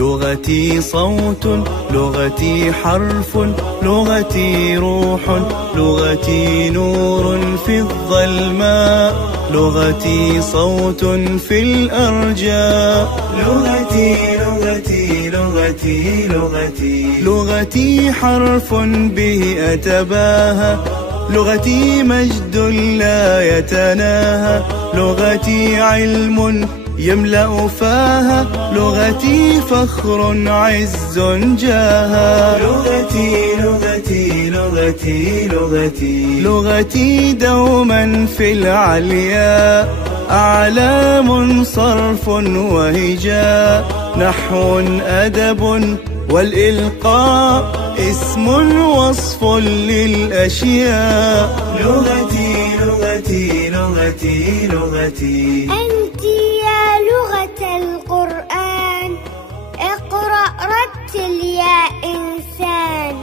لغتي صوت، لغتي حرف، لغتي روح، لغتي نور في الظلماء، لغتي صوت في الأرجاء. لغتي لغتي لغتي لغتي لغتي حرف به أتباهى، لغتي مجد لا يتناهى، لغتي علم يملأ فاها، لغتي فخر عز جاها. لغتي لغتي لغتي لغتي لغتي دوما في العلياء، أعلام صرف وهجاء، نحو أدب والإلقاء، اسم وصف للأشياء. لغتي لغتي لغتي لغتي أنت يا لغة القرآن، اقرأ رتل يا إنسان،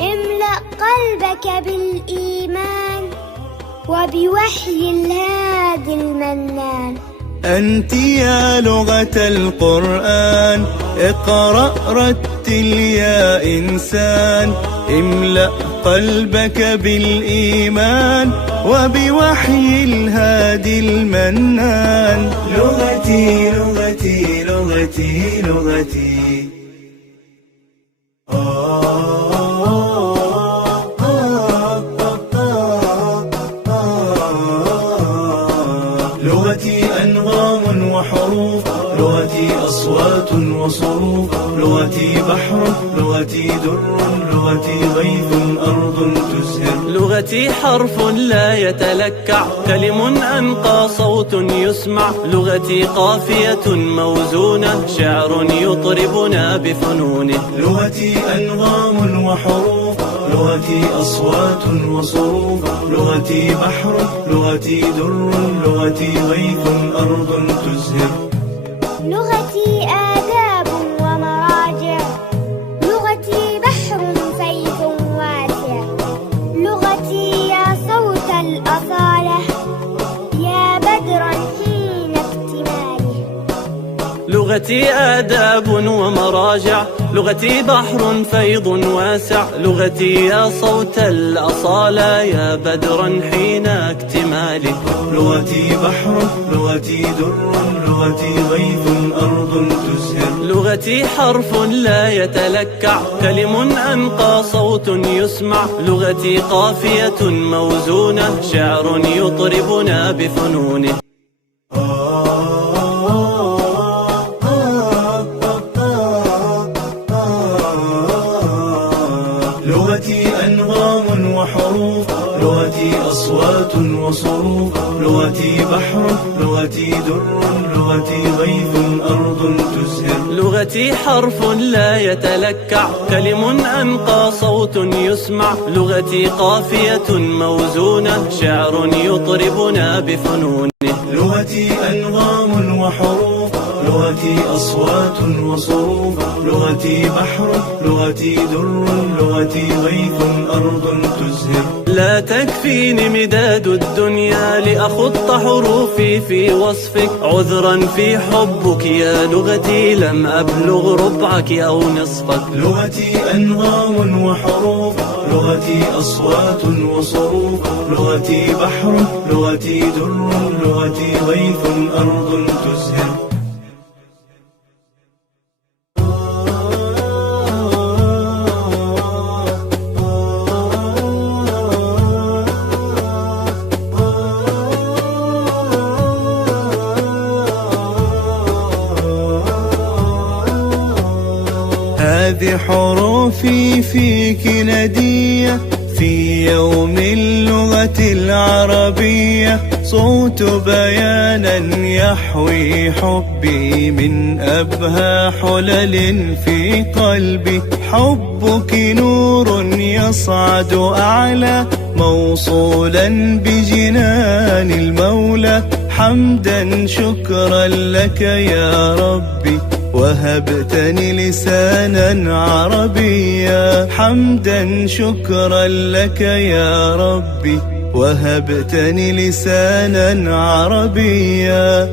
املأ قلبك بالإيمان وبوحي الهادي المنان. أنت يا لغة القرآن، اقرأ رتل يا إنسان، املأ قلبك بالإيمان وبوحي الهادي المنان. لغتي لغتي لغتي لغتي لغتي أنغام وحروف، لغتي أصوات وصروف، لغتي بحر، لغتي در، لغتي غيث أرض تزهر. لغتي حرف لا يتلكع، كلم أنقى صوت يسمع، لغتي قافية موزونة، شعر يطربنا بفنونه. لغتي أنغام وحروف، لغتي أصوات وصروف، لغتي بحر، لغتي در، لغتي غيث أرض تزهر. لغتي آداب ومراجع، لغتي بحر فيض واسع، لغتي يا صوت الأصالة، يا بدرا حين اكتماله. لغتي آداب ومراجع، لغتي بحر فيض واسع، لغتي يا صوت الأصالة، يا بدرا حين اكتماله. لغتي بحر، لغتي در، لغتي غيث أرض تزهر. لغتي حرف لا يتلكع، كلم أنقى صوت يسمع، لغتي قافية موزونة، شعر يطربنا بفنونه. لغتي أنغام وحروف، لغتي أصوات وصروف، لغتي بحر، لغتي در، لغتي غيث أرض تزهر. لغتي حرف لا يتلكع، كلم أنقى صوت يسمع، لغتي قافية موزونة، شعر يطربنا بفنونه. لغتي أنغام وحروف، لغتي أصوات وصروف، لغتي بحر، لغتي در، لغتي غيث أرض تزهر. لا تكفيني مداد الدنيا لأخط حروفي في وصفك، عذرا في حبك يا لغتي لم أبلغ ربعك أو نصفك. لغتي أنغام وحروف، لغتي أصوات وصروف، لغتي بحر، لغتي در، لغتي غيث أرض تزهر. هذه حروفي فيك ندية، في يوم اللغة العربية، صوت بيانا يحوي حبي من أبهى حلل في قلبي. حبك نور يصعد أعلى، موصولا بجنان المولى. حمدا شكرا لك يا ربي، وهبتني لسانا عربيا. حمدا شكرا لك يا ربي، وهبتني لسانا عربيا.